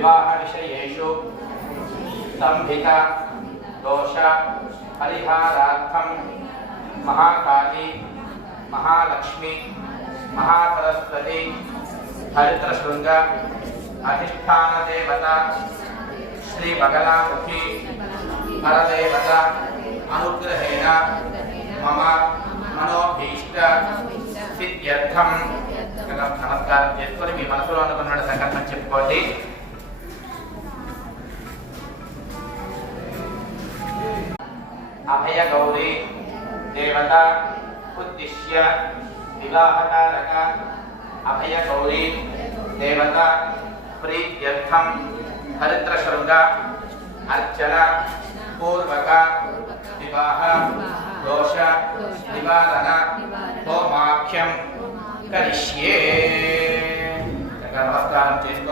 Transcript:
వివాహ విషయేషు సంభిత దోష పరిహారార్థం మహాకాళి మహాలక్ష్మి మహాసరస్వతి హరిద్రశృంగ అధిష్టాన దేవత శ్రీ బగలాముఖి పరదేవత అనుగ్రహేణ మమ మనోభీష్ట సిద్ధ్యర్థం. నమస్కారం చేసుకొని మీ మనసులో అనుకున్న సంకల్పం చెప్పుకోండి. అభయ గౌరీ దేవత ఉద్దిశ్య వివాహకారక అభయ గౌరీ దేవత ప్రీత్యర్థం హరిద్రశృంగ అర్చన పూర్వక వివాహ దోష నివారణ హోమాఖ్యం కరిష్యే. నమస్కారం చేసుకొని